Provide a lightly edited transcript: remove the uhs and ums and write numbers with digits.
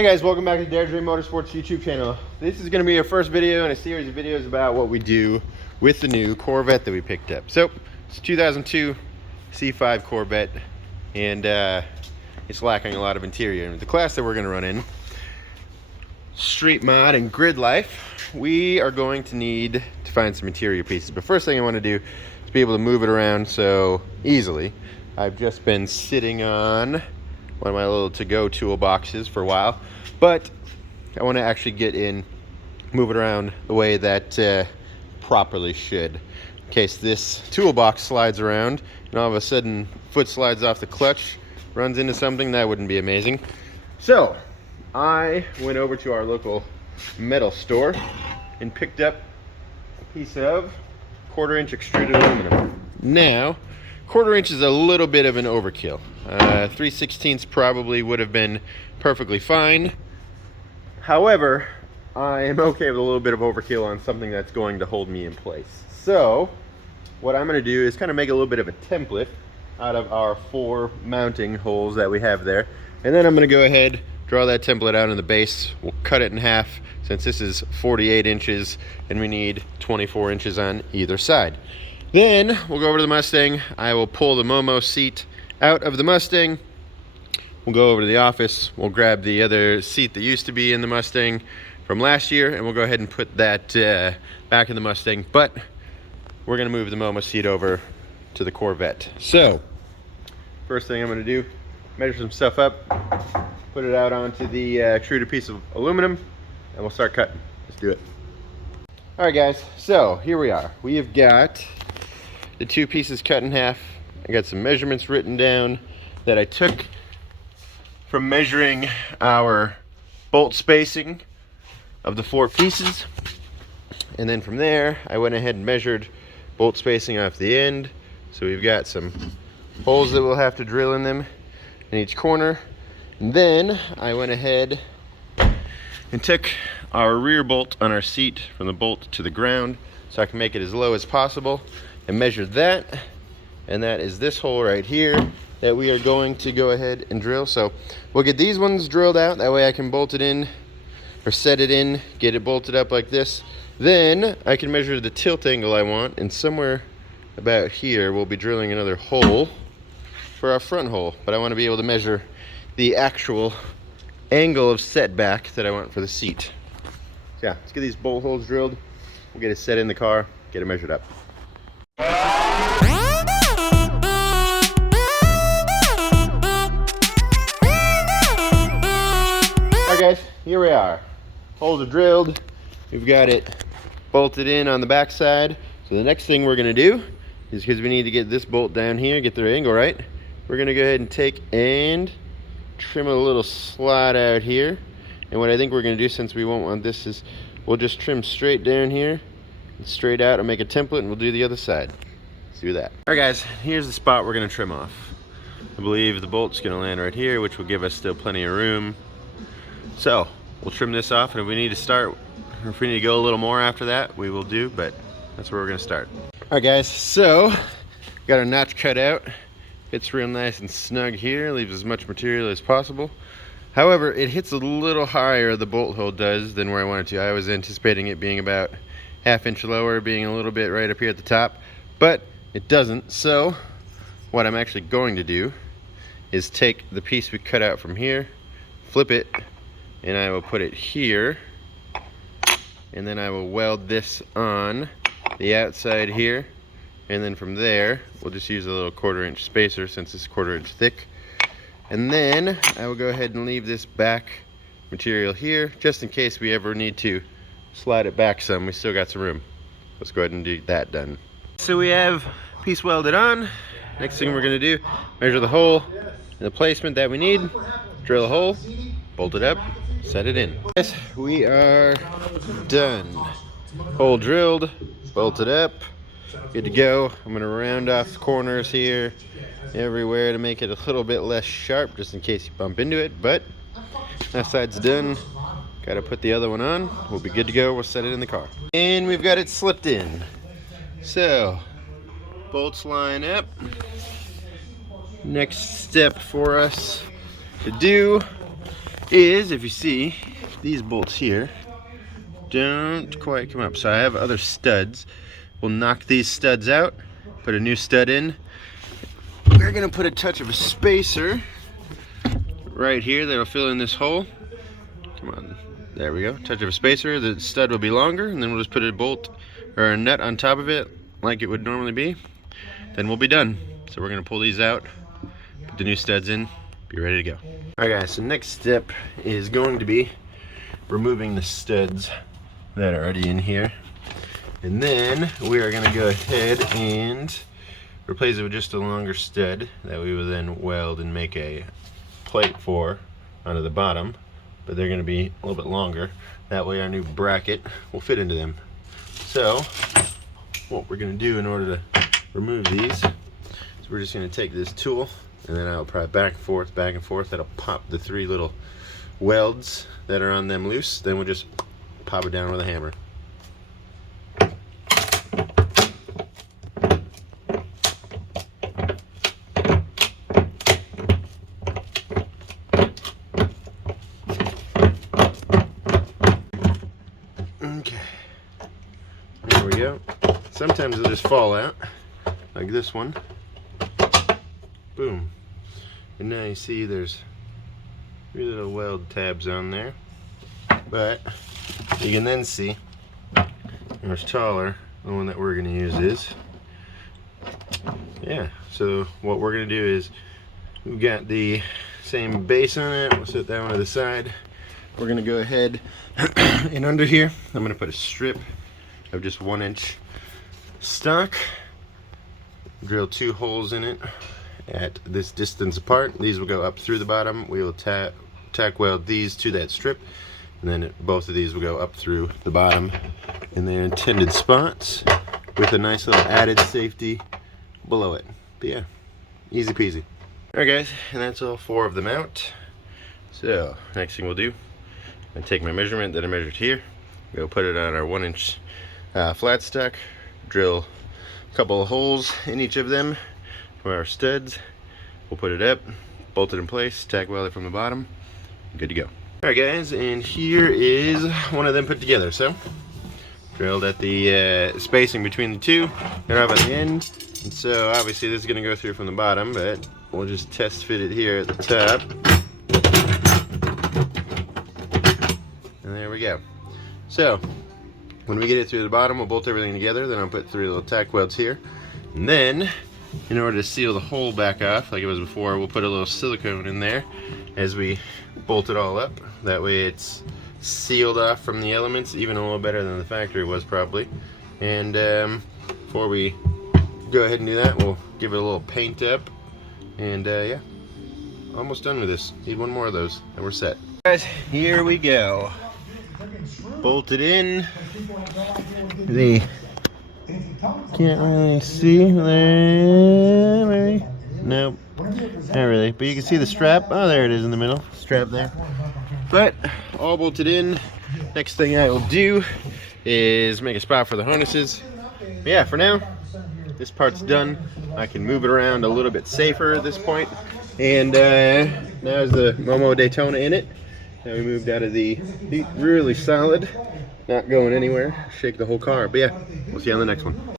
Hey guys, welcome back to the Dare Dream Motorsports YouTube channel. This is going to be our first video in a series of videos about what we do with the new Corvette that we picked up. So, it's a 2002 C5 Corvette, and it's lacking a lot of interior. And the class that we're going to run in, Street Mod and Grid Life, we are going to need to find some interior pieces. But first thing I want to do is be able to move it around so easily. I've just been sitting on one of my little to-go toolboxes for a while, but I want to actually get in, move it around the way that properly should. In case this toolbox slides around and all of a sudden foot slides off the clutch, runs into something, that wouldn't be amazing. So I went over to our local metal store and picked up a piece of 1/4-inch extruded aluminum. Now, 1/4-inch is a little bit of an overkill. 3/16 probably would have been perfectly fine. However, I am okay with a little bit of overkill on something that's going to hold me in place. So what I'm going to do is kind of make a little bit of a template out of our 4 mounting holes that we have there, and then I'm going to go ahead, draw that template out in the base. We'll cut it in half since this is 48 inches and we need 24 inches on either side. Then we'll go over to the Mustang. I will pull the MOMO seat out of the Mustang. We'll go over to the office. We'll grab the other seat that used to be in the Mustang from last year, and we'll go ahead and put that back in the Mustang. But we're gonna move the MOMO seat over to the Corvette. So first thing I'm gonna do, measure some stuff up, put it out onto the extruded piece of aluminum, and we'll start cutting. Let's do it. All right guys, so here we are. We have got the 2 pieces cut in half. I got some measurements written down that I took from measuring our bolt spacing of the 4 pieces. And then from there, I went ahead and measured bolt spacing off the end. So we've got some holes that we'll have to drill in them in each corner. And then I went ahead and took our rear bolt on our seat from the bolt to the ground so I can make it as low as possible, and measured that. And that is this hole right here that we are going to go ahead and drill. So we'll get these ones drilled out, that way I can bolt it in or set it in, get it bolted up like this. Then I can measure the tilt angle I want, and somewhere about here we'll be drilling another hole for our front hole. But I want to be able to measure the actual angle of setback that I want for the seat. So yeah, let's get these bolt holes drilled. We'll get it set in the car, get it measured up. Alright guys, here we are. Holes are drilled. We've got it bolted in on the back side. So the next thing we're going to do is, because we need to get this bolt down here, get the angle right, we're going to go ahead and take and trim a little slot out here. And what I think we're going to do, since we won't want this, is we'll just trim straight down here and straight out and make a template, and we'll do the other side. Let's do that. Alright guys, here's the spot we're going to trim off. I believe the bolt's going to land right here, which will give us still plenty of room. So we'll trim this off, and if we need to start, or if we need to go a little more after that, we will do, but that's where we're going to start. Alright guys, so got our notch cut out. It's real nice and snug here, leaves as much material as possible. However, it hits a little higher, the bolt hole does, than where I wanted to. I was anticipating it being about 1/2 inch lower, being a little bit right up here at the top, but it doesn't. So what I'm actually going to do is take the piece we cut out from here, flip it, and I will put it here, and then I will weld this on the outside here, and then from there we'll just use a little 1/4-inch spacer since it's 1/4 inch thick. And then I will go ahead and leave this back material here just in case we ever need to slide it back some. We still got some room. Let's go ahead and do that done. So we have piece welded on. Next thing we're going to do, measure the hole and the placement that we need, drill a hole, bolt it up, set it in. Yes, we are done. Hole drilled, bolted up, good to go. I'm going to round off the corners here everywhere to make it a little bit less sharp, just in case you bump into it. But that side's done. Got to put the other one on. We'll be good to go. We'll set it in the car, and we've got it slipped in. So bolts line up. Next step for us to do is, if you see, these bolts here don't quite come up. So I have other studs. We'll knock these studs out, put a new stud in. We're gonna put a touch of a spacer right here that'll fill in this hole. Come on, there we go. Touch of a spacer. The stud will be longer, and then we'll just put a bolt or a nut on top of it like it would normally be. Then we'll be done. So we're gonna pull these out, put the new studs in, be ready to go. All right guys, so next step is going to be removing the studs that are already in here. And then we are gonna go ahead and replace it with just a longer stud that we will then weld and make a plate for onto the bottom. But they're gonna be a little bit longer. That way our new bracket will fit into them. So what we're gonna do in order to remove these is we're just gonna take this tool, and then I'll pry back and forth. That'll pop the 3 little welds that are on them loose. Then we'll just pop it down with a hammer. Okay, there we go. Sometimes they'll just fall out, like this one. Boom. And now you see there's 3 little weld tabs on there. But you can then see much taller the one that we're going to use is. Yeah, so what we're going to do is we've got the same base on it. We'll set that one to the side. We're going to go ahead and under here I'm going to put a strip of just 1-inch stock, drill 2 holes in it at this distance apart. These will go up through the bottom. We will tack weld these to that strip, and then both of these will go up through the bottom in their intended spots with a nice little added safety below it. But yeah, easy peasy. Alright guys, and that's all 4 of them out. So next thing we'll do, I'm going to take my measurement that I measured here, go put it on our 1-inch flat stock, drill a couple of holes in each of them for our studs. We'll put it up, bolt it in place, tack weld it from the bottom, good to go. Alright guys, and here is one of them put together. So drilled at the spacing between the 2, got off at the end, and so obviously this is going to go through from the bottom, but we'll just test fit it here at the top. And there we go. So when we get it through the bottom, we'll bolt everything together. Then I'll put 3 little tack welds here, and then in order to seal the hole back off like it was before, we'll put a little silicone in there as we bolt it all up. That way it's sealed off from the elements, even a little better than the factory was probably. And before we go ahead and do that, we'll give it a little paint up. And yeah, almost done with this. Need 1 more of those and we're set. Guys, here we go. Bolted in. The can't really see there, maybe? Nope, not really. But you can see the strap. Oh, there it is in the middle. Strap there. But all bolted in. Next thing I will do is make a spot for the harnesses. But yeah, for now, this part's done. I can move it around a little bit safer at this point. And now is the MOMO Daytona in it. Now we moved out of the seat, really solid, not going anywhere. Shake the whole car. But yeah, we'll see you on the next one.